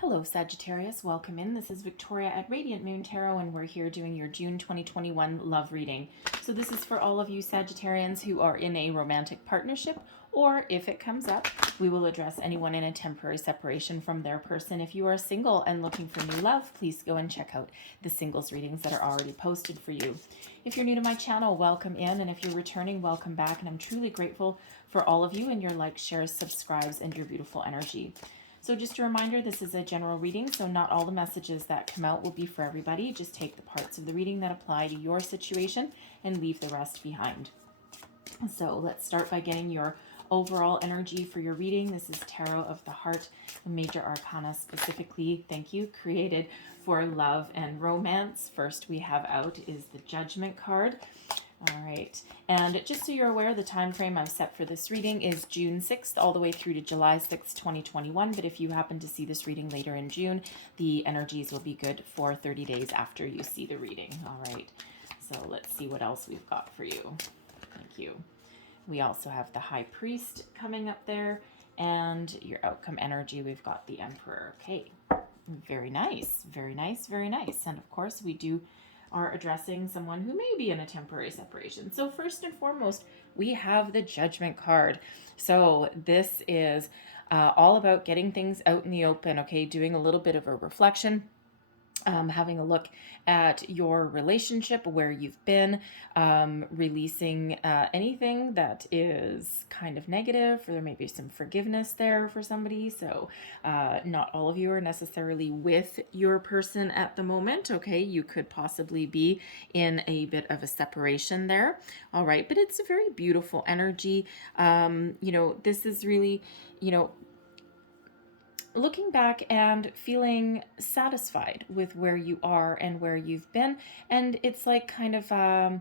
Hello, Sagittarius. Welcome in. This is Victoria at Radiant Moon Tarot, and we're here doing your June 2021 love reading. So this is for all of you Sagittarians who are in a romantic partnership, or if it comes up, we will address anyone in a temporary separation from their person. If you are single and looking for new love, please go and check out the singles readings that are already posted for you. If you're new to my channel, welcome in, and if you're returning, welcome back, and I'm truly grateful for all of you and your likes, shares, subscribes, and your beautiful energy. So just a reminder, this is a general reading, so not all the messages that come out will be for everybody. Just take the parts of the reading that apply to your situation and leave the rest behind. So let's start by getting your overall energy for your reading. This is Tarot of the Heart, the Major Arcana specifically, thank you, created for love and romance. First we have out is the Judgment card. All right, and just so you're aware, the time frame I've set for this reading is June 6th all the way through to July 6th, 2021. But if you happen to see this reading later in June, the energies will be good for 30 days after you see the reading. All right, so let's see what else we've got for you. Thank you. We also have the High Priest coming up there, and your outcome energy, we've got the Emperor. Okay, very nice, very nice, very nice. And of course, we are addressing someone who may be in a temporary separation. So first and foremost, we have the Judgment card. So this is all about getting things out in the open, okay? Doing a little bit of a reflection. Having a look at your relationship, where you've been, releasing anything that is kind of negative, or there may be some forgiveness there for somebody. So not all of you are necessarily with your person at the moment, okay? You could possibly be in a bit of a separation there, all right? But it's a very beautiful energy. This is really, looking back and feeling satisfied with where you are and where you've been. And it's like kind of the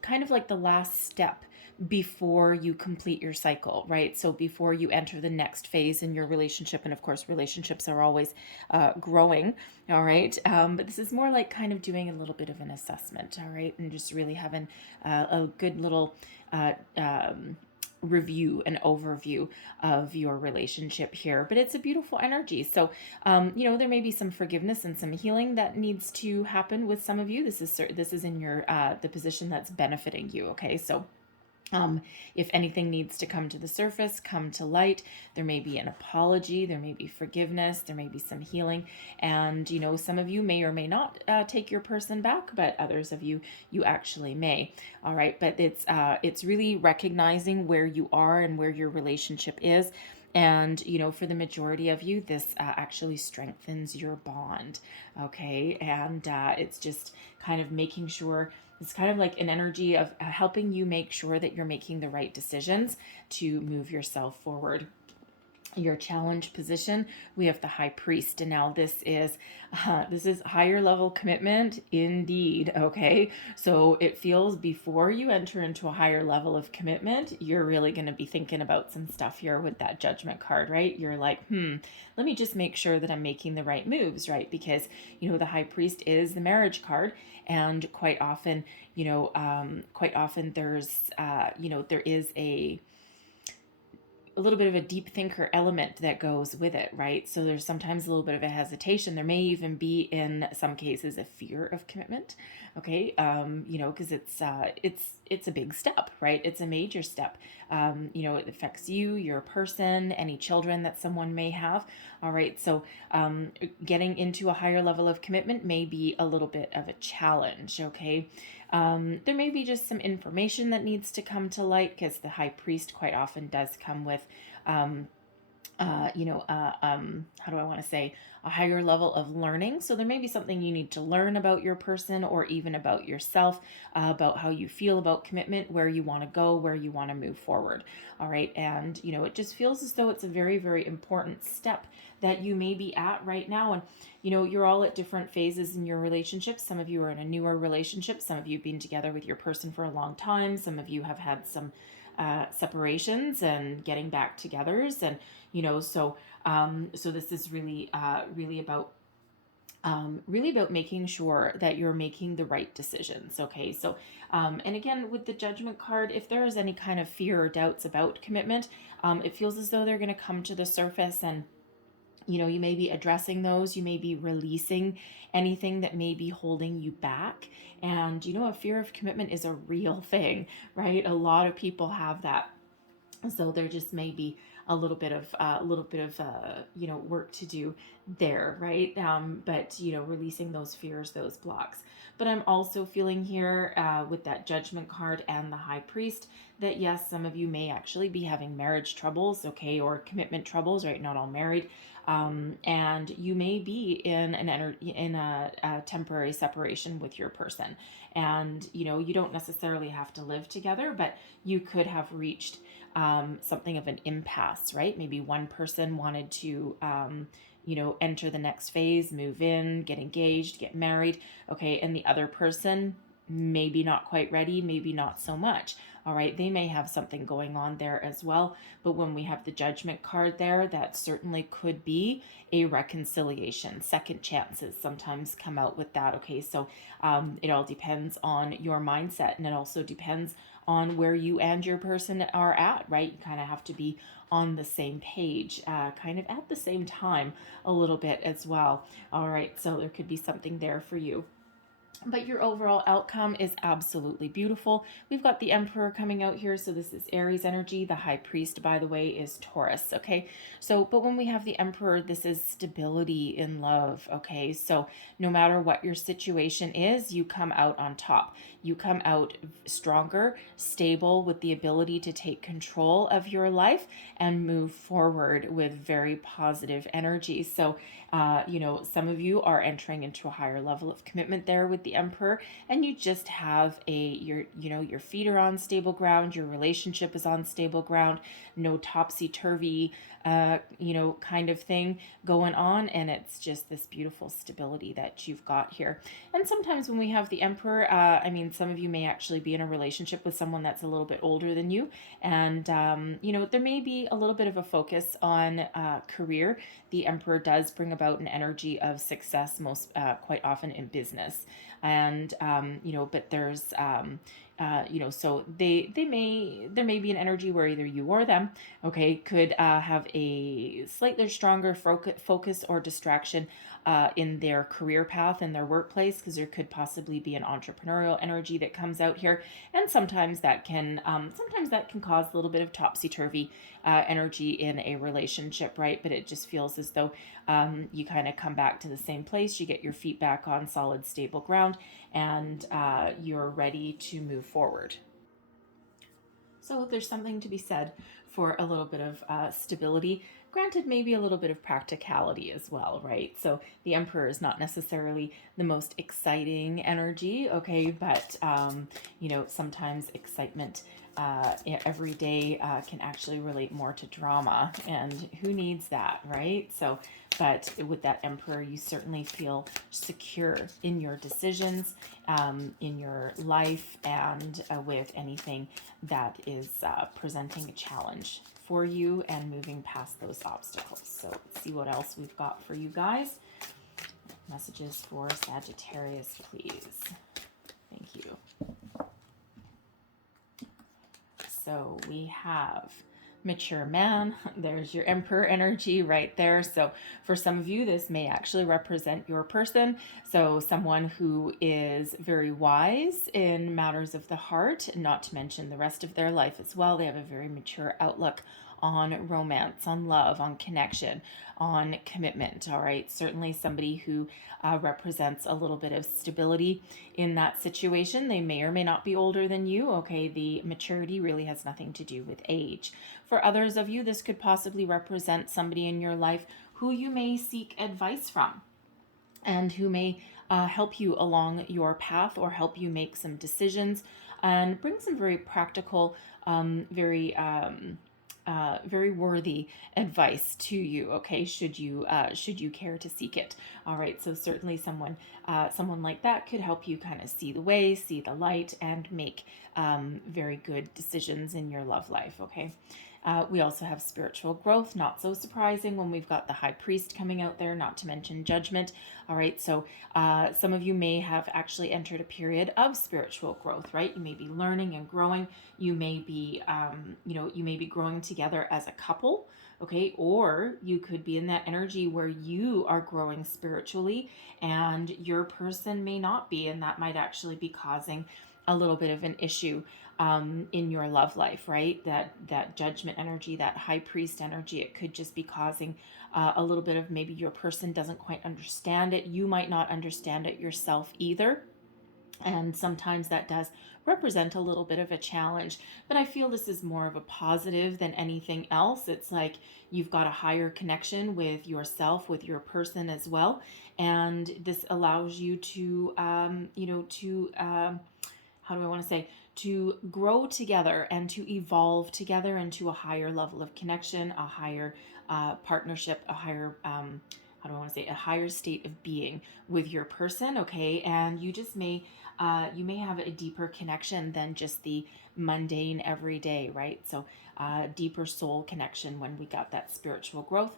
kind of like the last step before you complete your cycle, right? So before you enter the next phase in your relationship, and of course relationships are always growing, all right? But this is more like kind of doing a little bit of an assessment, all right? And just really having a good little review and overview of your relationship here. But it's a beautiful energy. So there may be some forgiveness and some healing that needs to happen with some of you. This is in your the position that's benefiting you, okay? So if anything needs to come to the surface, come to light, there may be an apology, there may be forgiveness, there may be some healing. And, some of you may or may not take your person back, but others of you actually may. All right. But it's really recognizing where you are and where your relationship is. And, for the majority of you, this actually strengthens your bond. Okay. And it's just kind of making sure. It's kind of like an energy of helping you make sure that you're making the right decisions to move yourself forward. Your challenge position, we have the High Priest, and now this is higher level commitment indeed, okay? So it feels before you enter into a higher level of commitment, you're really going to be thinking about some stuff here with that Judgment card, right? You're like, let me just make sure that I'm making the right moves, right? Because the High Priest is the marriage card, and quite often there's there is a little bit of a deep thinker element that goes with it, right? So there's sometimes a little bit of a hesitation. There may even be, in some cases, a fear of commitment, okay? Because it's a big step, right? It's a major step. It affects you, your person, any children that someone may have, all right? So getting into a higher level of commitment may be a little bit of a challenge, okay? There may be just some information that needs to come to light, because the High Priest quite often does come with, how do I want to say, a higher level of learning. So there may be something you need to learn about your person, or even about yourself, about how you feel about commitment, where you want to go, where you want to move forward. All right. And, it just feels as though it's a very, very important step that you may be at right now. And, you're all at different phases in your relationship. Some of you are in a newer relationship. Some of you have been together with your person for a long time. Some of you have had some separations and getting back togethers. And, so this is really about making sure that you're making the right decisions. Okay. So, and again, with the Judgment card, if there is any kind of fear or doubts about commitment, it feels as though they're going to come to the surface, and You may be addressing those, you may be releasing anything that may be holding you back. And a fear of commitment is a real thing, right? A lot of people have that. So there just may be a little bit of work to do there, right? But releasing those fears, those blocks. But I'm also feeling here with that Judgment card and the High Priest that yes, some of you may actually be having marriage troubles, okay, or commitment troubles, right? Not all married. And you may be in a temporary separation with your person, and you don't necessarily have to live together, but you could have reached something of an impasse, right? Maybe one person wanted to, enter the next phase, move in, get engaged, get married, okay, and the other person maybe not quite ready, maybe not so much. All right, they may have something going on there as well. But when we have the Judgment card there, that certainly could be a reconciliation. Second chances sometimes come out with that. Okay, so it all depends on your mindset, and it also depends on where you and your person are at, right? You kind of have to be on the same page, kind of at the same time a little bit as well. All right, so there could be something there for you. But your overall outcome is absolutely beautiful. We've got the Emperor coming out here, so this is Aries energy. The High Priest, by the way, is Taurus, okay? So, but when we have the Emperor, this is stability in love, okay? So no matter what your situation is, you come out on top. You come out stronger, stable, with the ability to take control of your life and move forward with very positive energy. So, some of you are entering into a higher level of commitment there with the Emperor, and you just have your feet are on stable ground, your relationship is on stable ground, no topsy-turvy, kind of thing going on, and it's just this beautiful stability that you've got here. And sometimes when we have the Emperor, some of you may actually be in a relationship with someone that's a little bit older than you, and there may be a little bit of a focus on career. The Emperor does bring about an energy of success, most quite often in business, and but there's so there may be an energy where either you or them, okay, could have a slightly stronger focus or distraction in their career path in their workplace, because there could possibly be an entrepreneurial energy that comes out here, and sometimes that can cause a little bit of topsy-turvy energy in a relationship, right? But it just feels as though you kind of come back to the same place, you get your feet back on solid, stable ground, and you're ready to move forward. So there's something to be said for a little bit of stability. Granted, maybe a little bit of practicality as well, right? So the Emperor is not necessarily the most exciting energy, okay? But, sometimes excitement every day can actually relate more to drama, and who needs that, right? So, but with that Emperor, you certainly feel secure in your decisions, in your life, and with anything that is presenting a challenge for you and moving past those obstacles. So let's see what else we've got for you guys. Messages for Sagittarius, please. Thank you. So we have mature man. There's your Emperor energy right there. So for some of you, this may actually represent your person. So someone who is very wise in matters of the heart, not to mention the rest of their life as well. They have a very mature outlook on romance, on love, on connection, on commitment. All right. Certainly somebody who represents a little bit of stability in that situation. They may or may not be older than you. Okay. The maturity really has nothing to do with age. For others of you, this could possibly represent somebody in your life who you may seek advice from, and who may help you along your path, or help you make some decisions and bring some very practical, very worthy advice to you. Okay, should you care to seek it. All right, so certainly someone like that could help you kind of see the way, see the light, and make very good decisions in your love life. Okay. We also have spiritual growth, not so surprising when we've got the High Priest coming out there, not to mention Judgment. All right, so some of you may have actually entered a period of spiritual growth, right? You may be learning and growing. You may be, you may be growing together as a couple. okay? Or you could be in that energy where you are growing spiritually and your person may not be, and that might actually be causing a little bit of an issue in your love life, right? That judgment energy, that high priest energy, it could just be causing a little bit of, maybe your person doesn't quite understand it. You might not understand it yourself either. And sometimes that does represent a little bit of a challenge, but I feel this is more of a positive than anything else. It's like you've got a higher connection with yourself, with your person as well, and this allows you to how do I want to say, to grow together and to evolve together into a higher level of connection, a higher partnership, a higher how do I want to say, a higher state of being with your person, okay? And you just may you may have a deeper connection than just the mundane everyday, right? So deeper soul connection when we got that spiritual growth.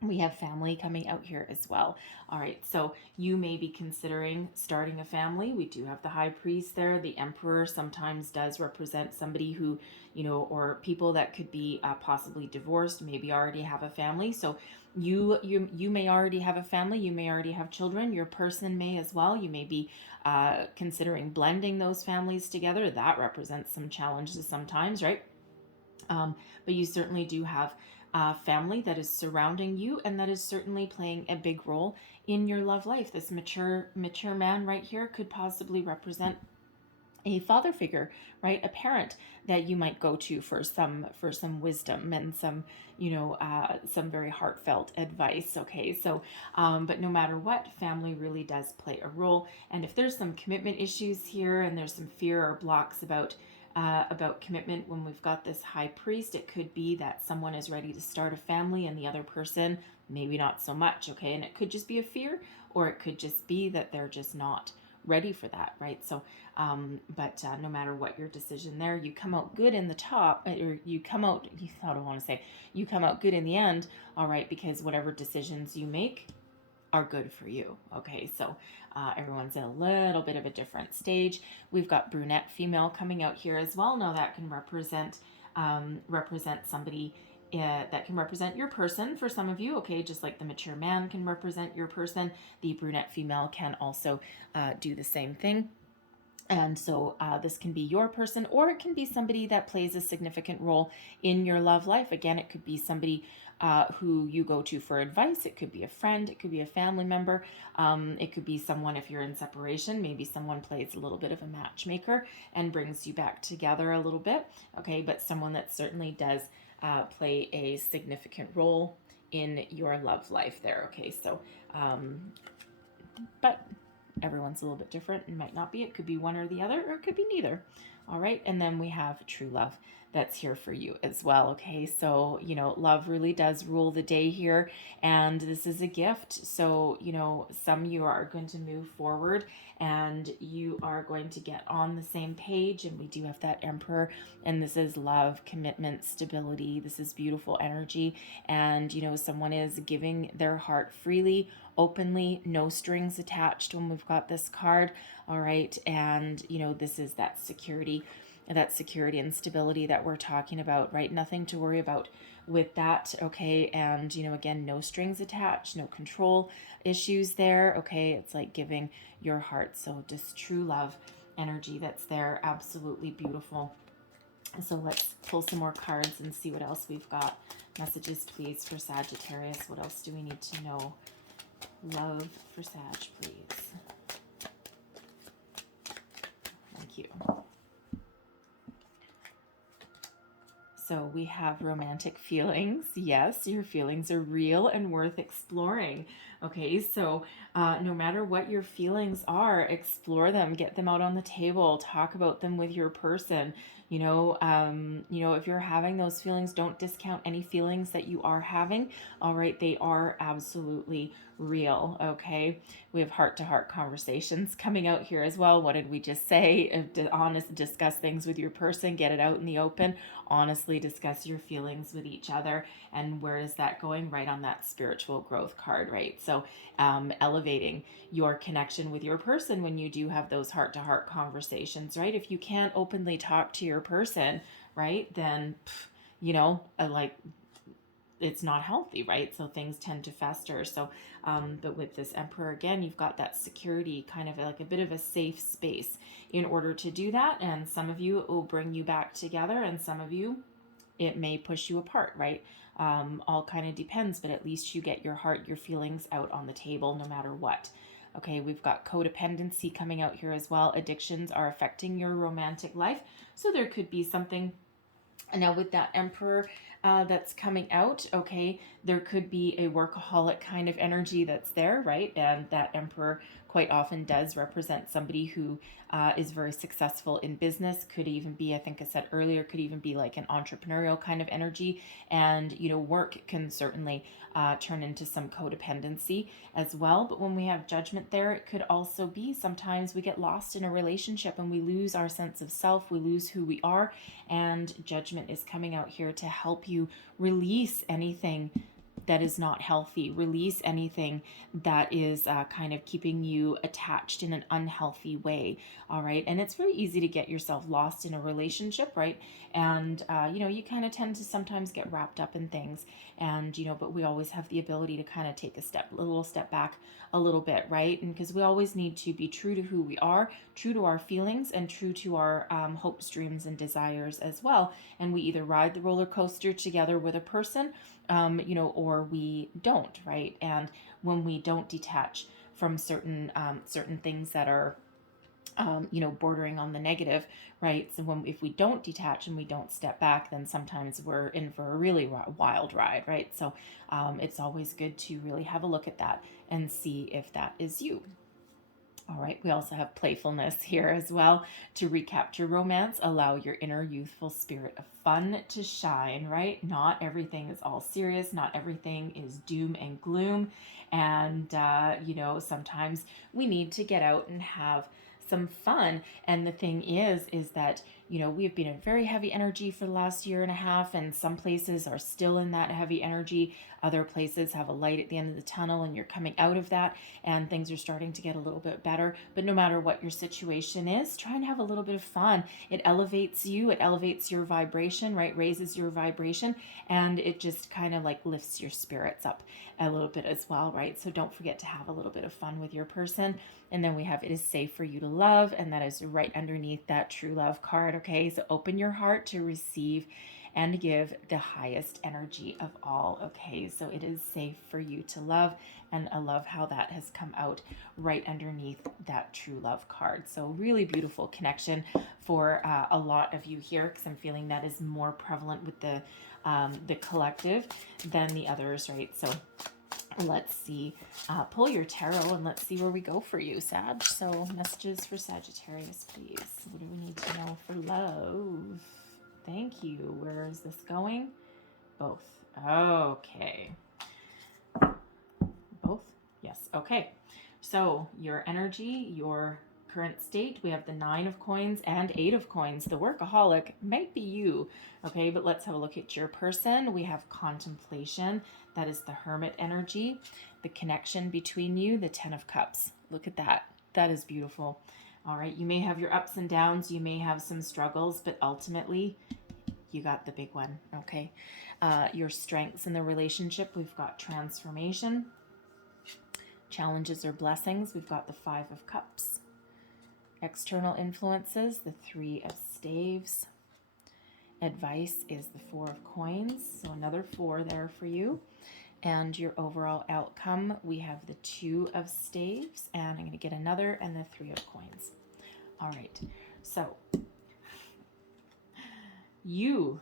We have family coming out here as well. All right, so you may be considering starting a family. We do have the high priest there. The emperor sometimes does represent somebody who, or people that could be possibly divorced, maybe already have a family. So you may already have a family. You may already have children. Your person may as well. You may be considering blending those families together. That represents some challenges sometimes, right? But you certainly do have family that is surrounding you, and that is certainly playing a big role in your love life. This mature man right here could possibly represent a father figure, right? A parent that you might go to for some wisdom and some some very heartfelt advice. Okay, so but no matter what, family really does play a role. And if there's some commitment issues here and there's some fear or blocks about commitment when we've got this high priest, it could be that someone is ready to start a family and the other person maybe not so much, okay? And it could just be a fear, or it could just be that they're just not ready for that, right? So but no matter what your decision there, you come out good in the top, or you come out, I don't want to say, you come out good in the end, all right? Because whatever decisions you make are good for you. Okay, so everyone's in a little bit of a different stage. We've got brunette female coming out here as well. Now that can represent somebody that can represent your person for some of you. Okay, just like the mature man can represent your person, the brunette female can also do the same thing. And so this can be your person, or it can be somebody that plays a significant role in your love life. Again, it could be somebody who you go to for advice. It could be a friend. It could be a family member. It could be someone, if you're in separation, maybe someone plays a little bit of a matchmaker and brings you back together a little bit. Okay, but someone that certainly does play a significant role in your love life there. Okay, so but everyone's a little bit different and might not be. It could be one or the other, or it could be neither. All right, and then we have true love that's here for you as well. Okay, so love really does rule the day here, and this is a gift. So some you are going to move forward and you are going to get on the same page, and we do have that emperor, and this is love, commitment, stability. This is beautiful energy, and someone is giving their heart freely, openly, no strings attached when we've got this card. All right, and this is that security and stability that we're talking about, right? Nothing to worry about with that. Okay, and again, no strings attached, no control issues there. Okay, it's like giving your heart. So just true love energy that's there. Absolutely beautiful. So let's pull some more cards and see what else we've got. Messages, please, for Sagittarius. What else do we need to know? Love for Sag, please. Thank you. So we have romantic feelings. Yes, your feelings are real and worth exploring. Okay, so no matter what your feelings are, explore them, get them out on the table, talk about them with your person. If you're having those feelings, don't discount any feelings that you are having. All right, they are absolutely real. Okay, we have heart-to-heart conversations coming out here as well. What did we just say? Discuss things with your person, get it out in the open. Honestly discuss your feelings with each other. And where is that going? Right on that spiritual growth card, right? So elevating your connection with your person when you do have those heart-to-heart conversations, right? If you can't openly talk to your person, right, then it's not healthy, right? So things tend to fester. So, but with this Emperor again, you've got that security, kind of like a bit of a safe space in order to do that. And some of you, it will bring you back together, and some of you, it may push you apart, right? All kind of depends, but at least you get your heart, your feelings out on the table no matter what. Okay, we've got codependency coming out here as well. Addictions are affecting your romantic life. So there could be something. Now with that Emperor that's coming out, okay, there could be a workaholic kind of energy that's there, right? And that Emperor quite often does represent somebody who is very successful in business. Could even be, I think I said earlier, could even be like an entrepreneurial kind of energy. And, you know, work can certainly turn into some codependency as well. But when we have Judgment there, it could also be sometimes we get lost in a relationship and we lose our sense of self, we lose who we are, and Judgment is coming out here to help you release anything that is not healthy, release anything that is kind of keeping you attached in an unhealthy way. All right. And it's very easy to get yourself lost in a relationship, right? And, you know, you kind of tend to sometimes get wrapped up in things. And, you know, but we always have the ability to kind of take a little step back a little bit, right? And because we always need to be true to who we are, true to our feelings, and true to our hopes, dreams, and desires as well. And we either ride the roller coaster together with a person, you know, or we don't, right? And when we don't detach from certain things that are, you know, bordering on the negative, right? So if we don't detach and we don't step back, then sometimes we're in for a really wild ride, right? So it's always good to really have a look at that and see if that is you. All right, we also have playfulness here as well. To recapture romance, allow your inner youthful spirit of fun to shine, right? Not everything is all serious. Not everything is doom and gloom. And, you know, sometimes we need to get out and have some fun. And the thing is that, you know, we've been in very heavy energy for the last year and a half, and some places are still in that heavy energy. Other places have a light at the end of the tunnel and you're coming out of that and things are starting to get a little bit better. But no matter what your situation is, try and have a little bit of fun. It elevates you, it elevates your vibration, right? Raises your vibration, and it just kind of like lifts your spirits up a little bit as well, right? So don't forget to have a little bit of fun with your person. And then we have it is safe for you to love, and that is right underneath that true love card. Okay, so open your heart to receive and give the highest energy of all. Okay, so it is safe for you to love, and I love how that has come out right underneath that true love card. So really beautiful connection for a lot of you here, because I'm feeling that is more prevalent with the collective than the others, right? So let's see, pull your tarot and let's see where we go for you, Sag. So messages for Sagittarius, please. What do we need to know for love? Thank you. Where is this going? Both. Okay. Both? Yes. Okay. So your energy, your current state, we have the 9 of coins and 8 of coins. The workaholic might be you. Okay, but let's have a look at your person. We have contemplation. That is the hermit energy. The connection between you, the 10 of cups. Look at that. That is beautiful. All right, you may have your ups and downs. You may have some struggles, but ultimately you got the big one. Okay, your strengths in the relationship, we've got transformation. Challenges or blessings, we've got the 5 of cups. External influences, the 3 of staves. Advice is the 4 of coins, so another 4 there for you. And your overall outcome, we have the 2 of staves, and I'm going to get another, and the 3 of coins. All right, so you,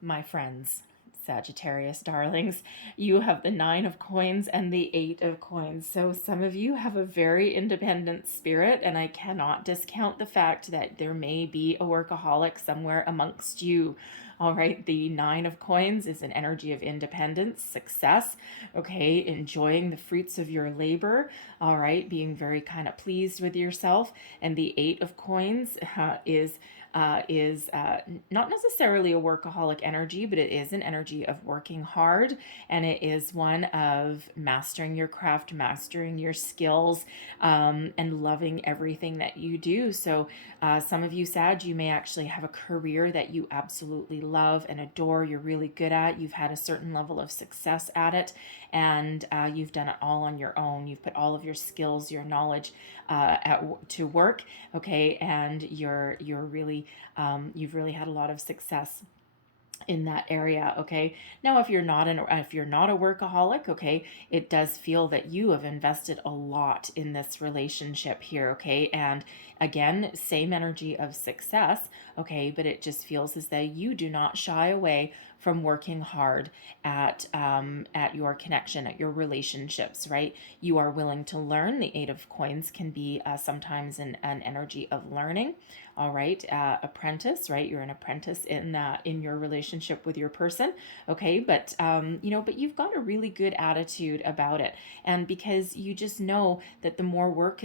my friends, Sagittarius darlings, you have the 9 of coins and the 8 of coins. So some of you have a very independent spirit, and I cannot discount the fact that there may be a workaholic somewhere amongst you. All right, the 9 of coins is an energy of independence, success, okay, enjoying the fruits of your labor, all right, being very kind of pleased with yourself. And the 8 of coins is is not necessarily a workaholic energy, but it is an energy of working hard, and it is one of mastering your craft, mastering your skills, and loving everything that you do. So some of you, Sag, you may actually have a career that you absolutely love and adore, you're really good at, you've had a certain level of success at it, and you've done it all on your own. You've put all of your skills, your knowledge to work, okay, and you're really you've really had a lot of success in that area. Okay, now if you're not a workaholic, okay, it does feel that you have invested a lot in this relationship here. Okay, and again, same energy of success. Okay, but it just feels as though you do not shy away from working hard at your connection, at your relationships, right? You are willing to learn. The Eight of Coins can be sometimes an energy of learning. All right, apprentice, right? You're an apprentice in your relationship with your person, okay? But but you've got a really good attitude about it, and because you just know that the more work,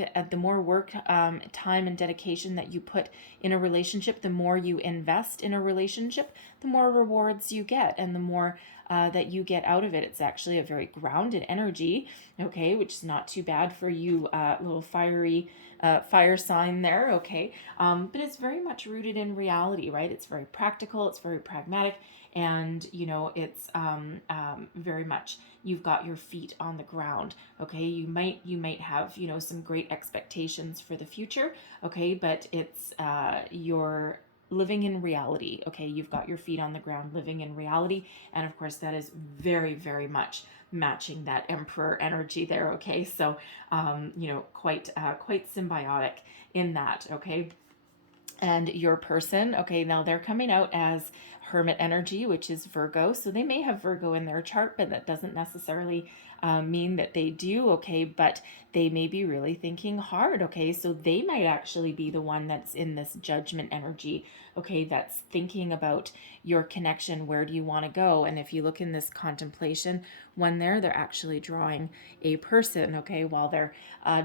time and dedication that you put in a relationship, the more you invest in a relationship, the more rewards you get, and the more that you get out of it. It's actually a very grounded energy, okay, which is not too bad for you, little fire sign there, okay. But it's very much rooted in reality, right? It's very practical, it's very pragmatic, and it's very much you've got your feet on the ground, okay. You might have some great expectations for the future, okay, but it's you're living in reality, okay. You've got your feet on the ground, living in reality, and of course that is very, very much matching that emperor energy there, okay. So quite symbiotic in that, okay. And your person, okay, now they're coming out as hermit energy, which is Virgo. So they may have Virgo in their chart, but that doesn't necessarily mean that they do, okay. But they may be really thinking hard, okay. So they might actually be the one that's in this judgment energy, okay, that's thinking about your connection. Where do you want to go? And if you look in this contemplation one there, they're actually drawing a person, okay, while they're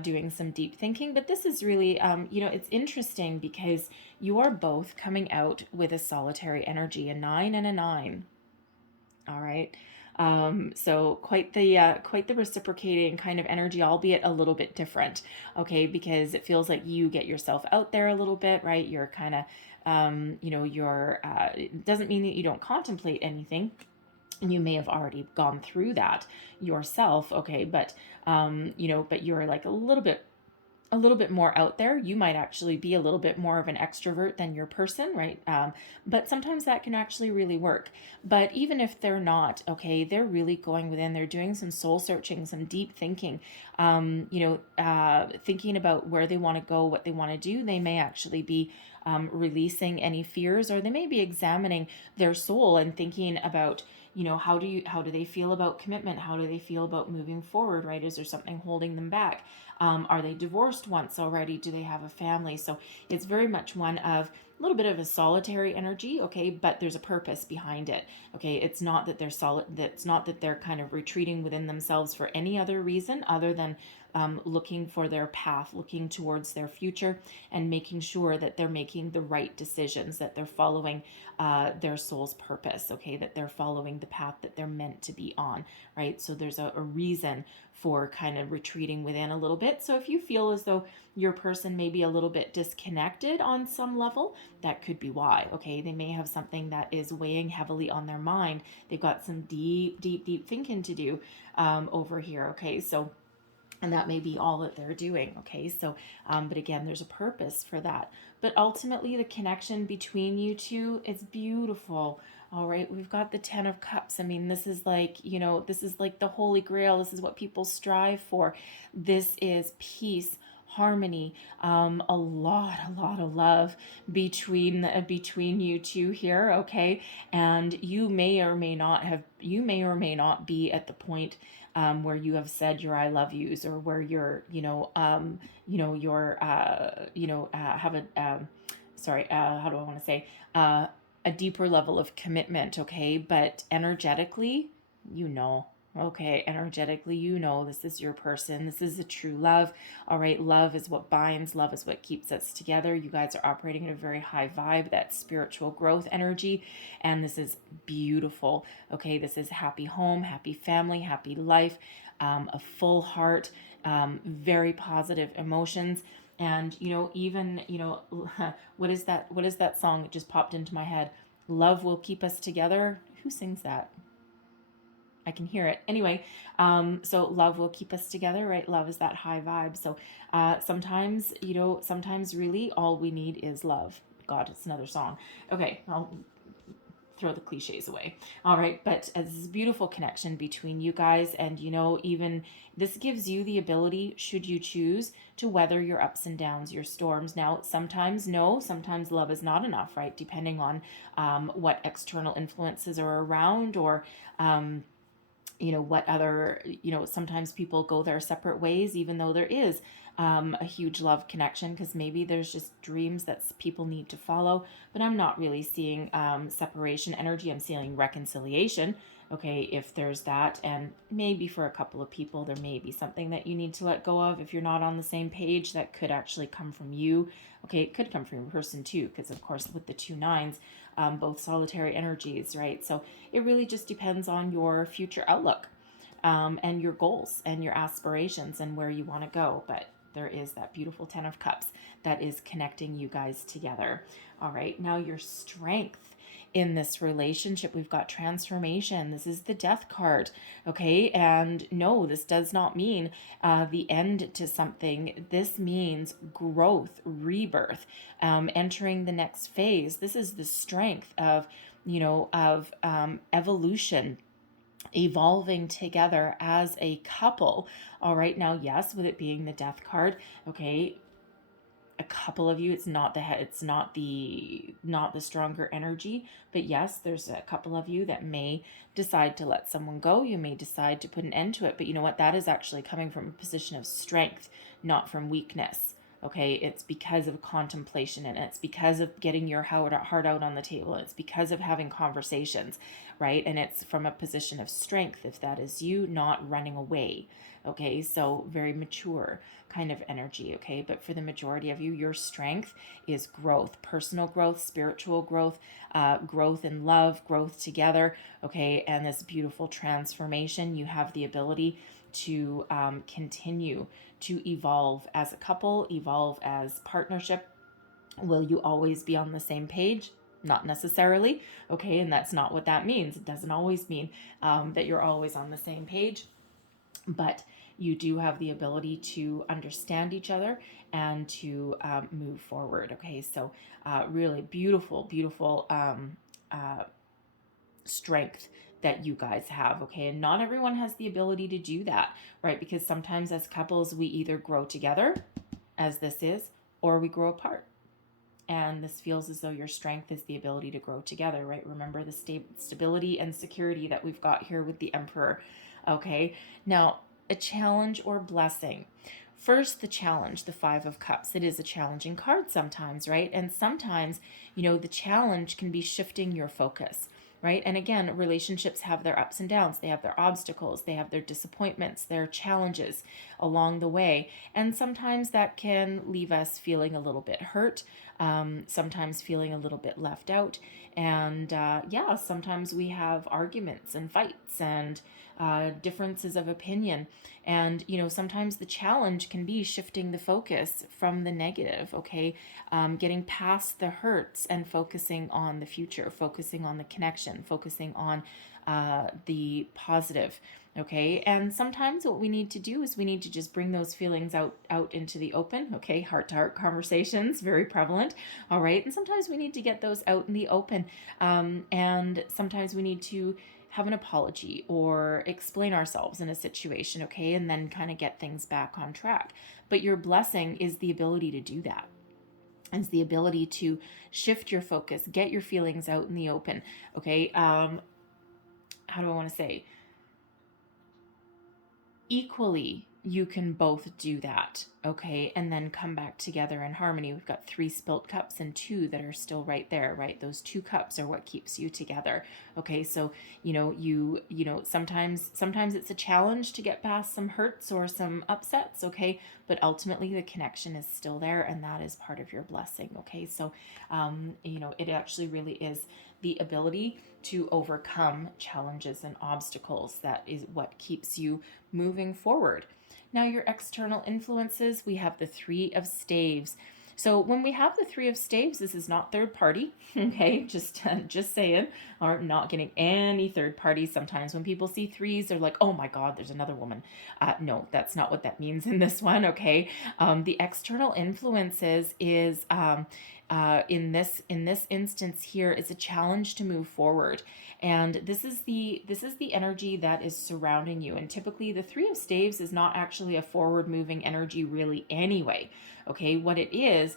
doing some deep thinking. But this is really, it's interesting because you are both coming out with a solitary energy, a 9 and a 9. All right. So quite the reciprocating kind of energy, albeit a little bit different. Okay, because it feels like you get yourself out there a little bit, right? You're kind of, it doesn't mean that you don't contemplate anything. You may have already gone through that yourself, okay, but but you're like a little bit more out there. You might actually be a little bit more of an extrovert than your person, right? But sometimes that can actually really work. But even if they're not, okay, they're really going within, they're doing some soul searching, some deep thinking, thinking about where they want to go, what they want to do. They may actually be releasing any fears, or they may be examining their soul and thinking about, how do they feel about commitment? How do they feel about moving forward, right? Is there something holding them back? Are they divorced once already? Do they have a family? So it's very much one of a little bit of a solitary energy, okay, but there's a purpose behind it, okay. It's not that they're solid, that's not that they're kind of retreating within themselves for any other reason other than looking for their path, looking towards their future, and making sure that they're making the right decisions, that they're following their soul's purpose, okay, that they're following the path that they're meant to be on, right? So there's a reason for kind of retreating within a little bit. So if you feel as though your person may be a little bit disconnected on some level, that could be why, okay? They may have something that is weighing heavily on their mind. They've got some deep, deep, deep thinking to do over here, okay? So and that may be all that they're doing, okay. So but again, there's a purpose for that, but ultimately the connection between you two is beautiful. All right, we've got the 10 of Cups. I mean, this is like, this is like the holy grail. This is what people strive for. This is peace, harmony, a lot of love between you two here, okay. And you may or may not be at the point where you have said your I love yous, or where you're, have a, how do I want to say, a deeper level of commitment, okay? But energetically, Okay, energetically, you know this is your person. This is a true love. All right, love is what binds, love is what keeps us together. You guys are operating at a very high vibe, that spiritual growth energy, and this is beautiful. Okay, this is happy home, happy family, happy life, a full heart, very positive emotions. And even what is that song? It just popped into my head. Love will keep us together. Who sings that? I can hear it. Anyway, so love will keep us together, right? Love is that high vibe. So sometimes, sometimes really all we need is love. God, it's another song. Okay, I'll throw the cliches away. All right, but this is a beautiful connection between you guys, and even this gives you the ability, should you choose, to weather your ups and downs, your storms. Now, sometimes no, sometimes love is not enough, right? Depending on what external influences are around, or what other, sometimes people go their separate ways, even though there is a huge love connection, because maybe there's just dreams that people need to follow. But I'm not really seeing separation energy. I'm seeing reconciliation. Okay, if there's that, and maybe for a couple of people, there may be something that you need to let go of if you're not on the same page. That could actually come from you. Okay, it could come from your person too, because of course with the 2 9s, both solitary energies, right? So it really just depends on your future outlook, and your goals and your aspirations and where you want to go. But there is that beautiful 10 of Cups that is connecting you guys together. All right, now your strength in this relationship, we've got transformation. This is the Death card. Okay, and no, this does not mean the end to something. This means growth, rebirth, entering the next phase. This is the strength of evolution, evolving together as a couple. All right, now, yes, with it being the Death card, okay, a couple of you, it's not the head, it's not the stronger energy, but yes, there's a couple of you that may decide to let someone go. You may decide to put an end to it, but you know what, that is actually coming from a position of strength, not from weakness. Okay, it's because of contemplation, and it's because of getting your heart out on the table. It's because of having conversations, right? And it's from a position of strength, if that is you, not running away. Okay, so very mature kind of energy. Okay, but for the majority of you, your strength is growth, personal growth, spiritual growth, growth in love, growth together. Okay, and this beautiful transformation. You have the ability to continue to evolve as a couple, evolve as partnership. Will you always be on the same page? Not necessarily. Okay, and that's not what that means. It doesn't always mean that you're always on the same page, but you do have the ability to understand each other and to move forward. Okay, so really beautiful, beautiful strength that you guys have. Okay, and not everyone has the ability to do that, right? Because sometimes as couples, we either grow together, as this is, or we grow apart. And this feels as though your strength is the ability to grow together, right? Remember the stability and security that we've got here with the Emperor. Okay, now a challenge or blessing. First, the challenge, the 5 of Cups. It is a challenging card sometimes, right? And sometimes, the challenge can be shifting your focus, right? And again, relationships have their ups and downs. They have their obstacles. They have their disappointments, their challenges along the way. And sometimes that can leave us feeling a little bit hurt, sometimes feeling a little bit left out. And sometimes we have arguments and fights and differences of opinion. And, sometimes the challenge can be shifting the focus from the negative, okay? Getting past the hurts and focusing on the future, focusing on the connection, focusing on the positive, okay? And sometimes what we need to do is we need to just bring those feelings out into the open, okay? Heart-to-heart conversations, very prevalent, all right? And sometimes we need to get those out in the open, and sometimes we need to have an apology or explain ourselves in a situation, okay? And then kind of get things back on track. But your blessing is the ability to do that. It's the ability to shift your focus, get your feelings out in the open, okay? How do I want to say? Equally you can both do that, okay, and then come back together in harmony. We've got 3 spilt cups and 2 that are still right there, right? Those 2 cups are what keeps you together, okay? So sometimes it's a challenge to get past some hurts or some upsets, okay, but ultimately the connection is still there, and that is part of your blessing, okay? So it actually really is the ability to overcome challenges and obstacles that is what keeps you moving forward. Now, your external influences, we have the 3 of Staves. So when we have the 3 of Staves, this is not third party, okay? Just saying, or not getting any third party. Sometimes when people see 3s, they're like, oh my God, there's another woman. No, that's not what that means in this one, okay? The external influences is in this instance here is a challenge to move forward, and this is the energy that is surrounding you. And typically the 3 of Staves is not actually a forward moving energy really anyway, okay? What it is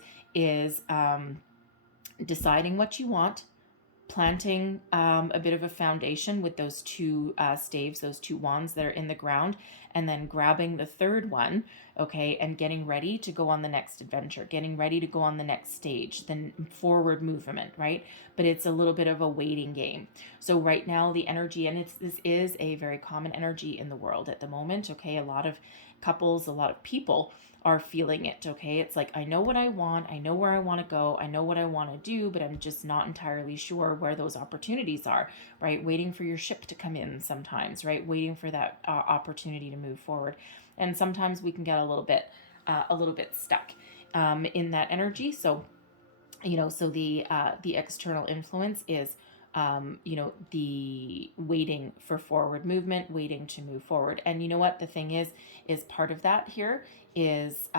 deciding what you want, planting a bit of a foundation with those 2 staves, those 2 wands that are in the ground, and then grabbing the third one, okay, and getting ready to go on the next adventure, getting ready to go on the next stage, then forward movement, right? But it's a little bit of a waiting game. So right now the energy, and this is a very common energy in the world at the moment, okay? A lot of couples, a lot of people are feeling it, okay? It's like, I know what I want, I know where I want to go, I know what I want to do, but I'm just not entirely sure where those opportunities are, right? Waiting for your ship to come in sometimes, right? Waiting for that opportunity to move forward. And sometimes we can get a little bit stuck in that energy. So the external influence is the waiting for forward movement, waiting to move forward. And you know what the thing is part of that here is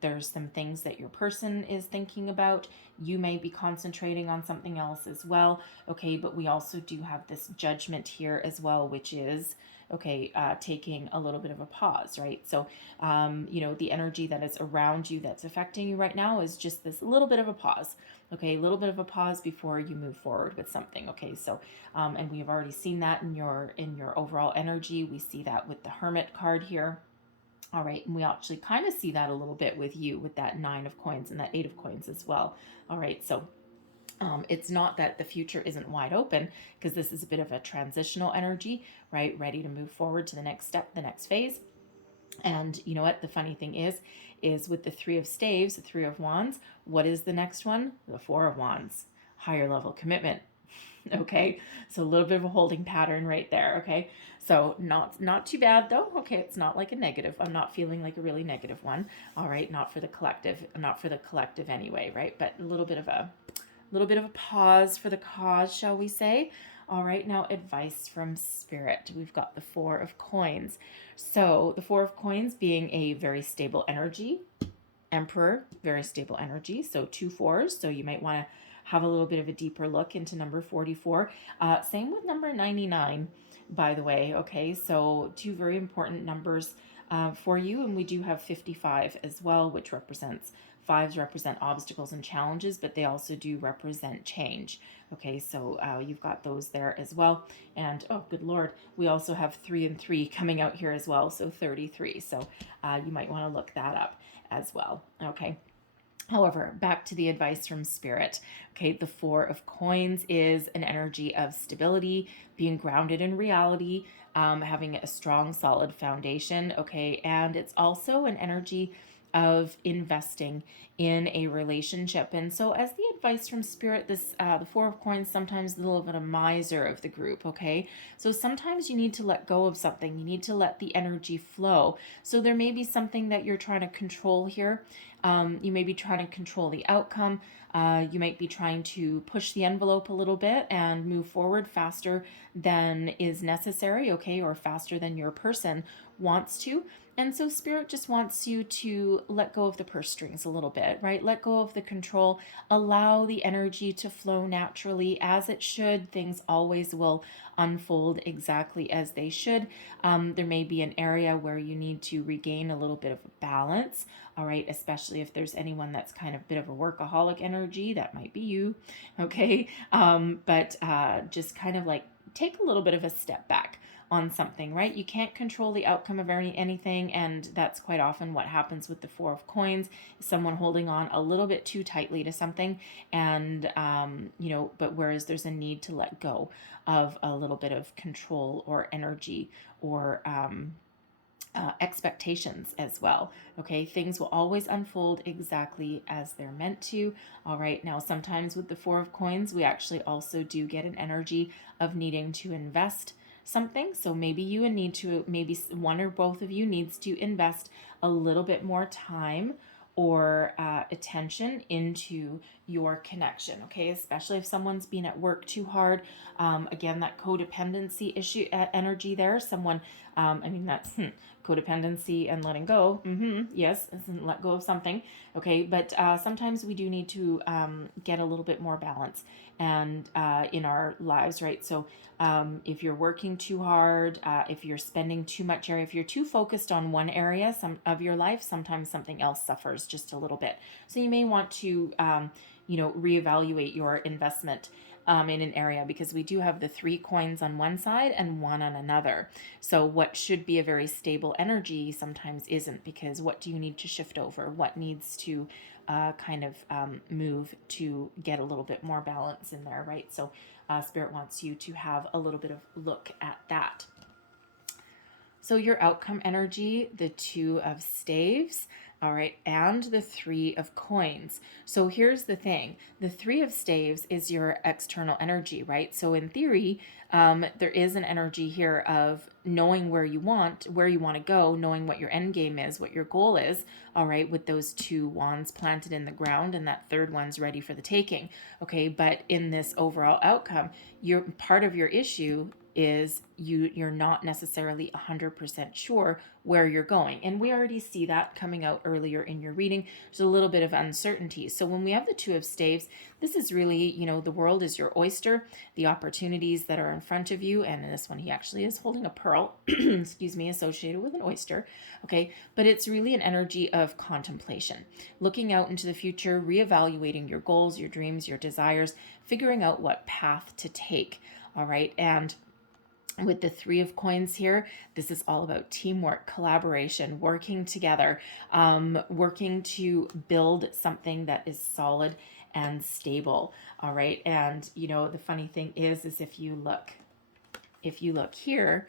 there's some things that your person is thinking about. You may be concentrating on something else as well, okay? But we also do have this judgment here as well, which is taking a little bit of a pause, right? So the energy that is around you that's affecting you right now is just this little bit of a pause, okay? A little bit of a pause before you move forward with something, okay? So and we've already seen that in your overall energy. We see that with the Hermit card here. All right, and we actually kind of see that a little bit with you with that 9 of coins and that 8 of coins as well. All right, so it's not that the future isn't wide open, because this is a bit of a transitional energy, right? Ready to move forward to the next step, the next phase. And you know what? The funny thing is with the 3 of Staves, the 3 of Wands, what is the next one? The 4 of Wands, higher level commitment. Okay, so a little bit of a holding pattern right there. Okay, so not too bad though. Okay, it's not like a negative. I'm not feeling like a really negative one. All right, not for the collective anyway, right? But a little bit of a pause for the cause, shall we say. All right, now advice from Spirit. We've got the 4 of coins. So the 4 of coins being a very stable energy. Emperor, very stable energy. So 2 4s. So you might want to have a little bit of a deeper look into number 44. Same with number 99, by the way. Okay, so 2 very important numbers for you. And we do have 55 as well, which represents 5s represent obstacles and challenges, but they also do represent change. Okay, so you've got those there as well. And oh, good Lord, we also have 3 and 3 coming out here as well, so 33. So you might want to look that up as well. Okay. However, back to the advice from Spirit. Okay, the 4 of coins is an energy of stability, being grounded in reality, having a strong, solid foundation. Okay, and it's also an energy of investing in a relationship. And so as the advice from Spirit, this the 4 of coins, sometimes a little bit of miser of the group. Okay, so sometimes you need to let go of something. You need to let the energy flow. So there may be something that you're trying to control here. You may be trying to control the outcome. You might be trying to push the envelope a little bit and move forward faster than is necessary, okay, or faster than your person wants to. And so Spirit just wants you to let go of the purse strings a little bit, right? Let go of the control. Allow the energy to flow naturally as it should. Things always will unfold exactly as they should. There may be an area where you need to regain a little bit of balance, all right? Especially if there's anyone that's kind of a bit of a workaholic energy, that might be you, okay? But just kind of like take a little bit of a step back on something, right? You can't control the outcome of anything, and that's quite often what happens with the Four of Coins. Someone holding on a little bit too tightly to something, and but whereas there's a need to let go of a little bit of control or energy or expectations as well. Okay, things will always unfold exactly as they're meant to. All right, now sometimes with the Four of Coins, we actually also do get an energy of needing to invest something. So maybe maybe one or both of you needs to invest a little bit more time or attention into your connection, okay? Especially if someone's been at work too hard. Again, that codependency issue energy there. Someone, that's codependency and letting go. Yes, let go of something, okay? But sometimes we do need to get a little bit more balance and in our lives, right? So if you're working too hard, if you're spending too much area, if you're too focused on one area of your life, sometimes something else suffers just a little bit. So you may want to, reevaluate your investment in an area, because we do have the 3 coins on one side and 1 on another. So what should be a very stable energy sometimes isn't, because what do you need to shift over? What needs to move to get a little bit more balance in there, right? So Spirit wants you to have a little bit of look at that. So your outcome energy, the 2 of Staves, all right, and the 3 of Coins. So here's the thing. The 3 of Staves is your external energy, right? So in theory, there is an energy here of knowing where you want to go, knowing what your end game is, what your goal is, all right, with those 2 wands planted in the ground, and that 3rd one's ready for the taking, okay? But in this overall outcome, part of your issue is you're not necessarily 100% sure where you're going. And we already see that coming out earlier in your reading. There's a little bit of uncertainty. So when we have the 2 of Staves, this is really, the world is your oyster, the opportunities that are in front of you. And in this one, he actually is holding a pearl, excuse me, associated with an oyster. Okay. But it's really an energy of contemplation, looking out into the future, reevaluating your goals, your dreams, your desires, figuring out what path to take. All right. And with the 3 of Coins here, this is all about teamwork, collaboration, working together, working to build something that is solid and stable. All right. And, the funny thing is if you look here,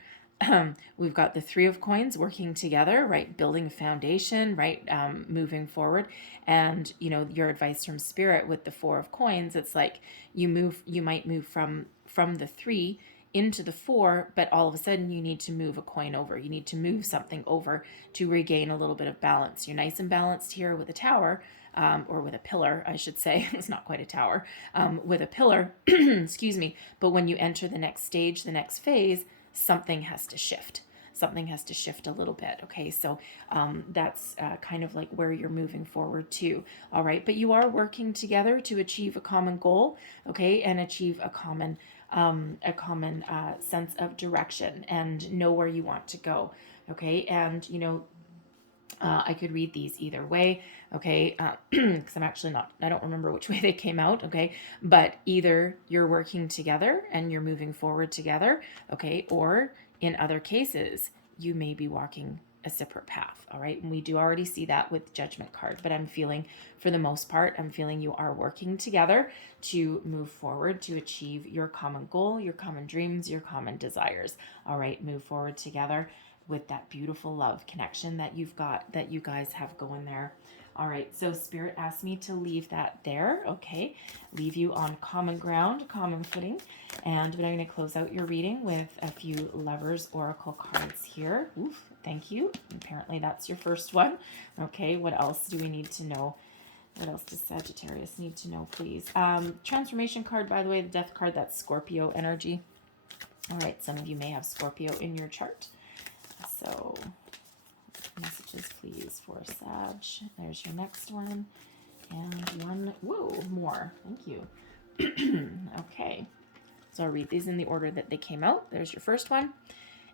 we've got the 3 of Coins working together, right? Building a foundation, right? Moving forward. And, your advice from Spirit with the 4 of Coins, it's like you might move from the 3 into the 4, but all of a sudden you need to move a coin over. You need to move something over to regain a little bit of balance. You're nice and balanced here with a tower, or with a pillar, I should say. It's not quite a tower, with a pillar, excuse me. But when you enter the next stage, the next phase, something has to shift. Something has to shift a little bit. Okay, so that's kind of like where you're moving forward to. All right, but you are working together to achieve a common goal, okay, and achieve a common sense of direction and know where you want to go. Okay, and I could read these either way, okay, because I don't remember which way they came out, okay, but either you're working together and you're moving forward together, okay, or in other cases, you may be walking a separate path, all right, and we do already see that with Judgment card, but I'm feeling, for the most part, you are working together to move forward to achieve your common goal, your common dreams, your common desires, all right, move forward together with that beautiful love connection that you've got, that you guys have going there. All right, so Spirit asked me to leave that there, okay? Leave you on common ground, common footing. And I'm going to close out your reading with a few Lovers Oracle cards here. Oof, thank you. Apparently that's your first one. Okay, what else do we need to know? What else does Sagittarius need to know, please? Transformation card, by the way, the Death card, that's Scorpio energy. All right, some of you may have Scorpio in your chart. So, messages, please, for Sag. There's your next one. And one, whoa, more. Thank you. Okay. So I'll read these in the order that they came out. There's your first one.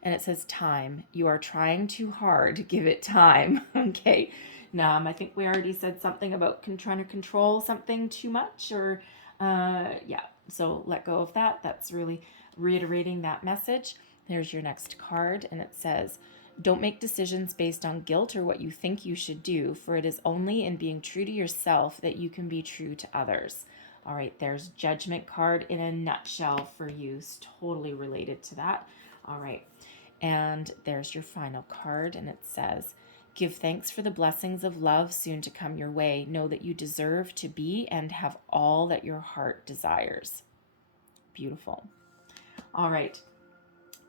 And it says, time. You are trying too hard. Give it time. Okay. I think we already said something about trying to control something too much, or, yeah. So let go of that. That's really reiterating that message. There's your next card, and it says, don't make decisions based on guilt or what you think you should do, for it is only in being true to yourself that you can be true to others. All right, there's Judgment card in a nutshell for you, totally related to that. All right, and there's your final card, and it says, give thanks for the blessings of love soon to come your way. Know that you deserve to be and have all that your heart desires. Beautiful. All right.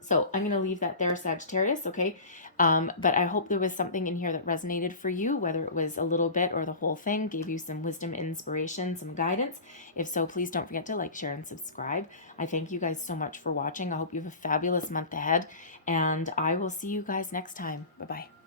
So I'm going to leave that there, Sagittarius, okay? But I hope there was something in here that resonated for you, whether it was a little bit or the whole thing, gave you some wisdom, inspiration, some guidance. If so, please don't forget to like, share, and subscribe. I thank you guys so much for watching. I hope you have a fabulous month ahead, and I will see you guys next time. Bye-bye.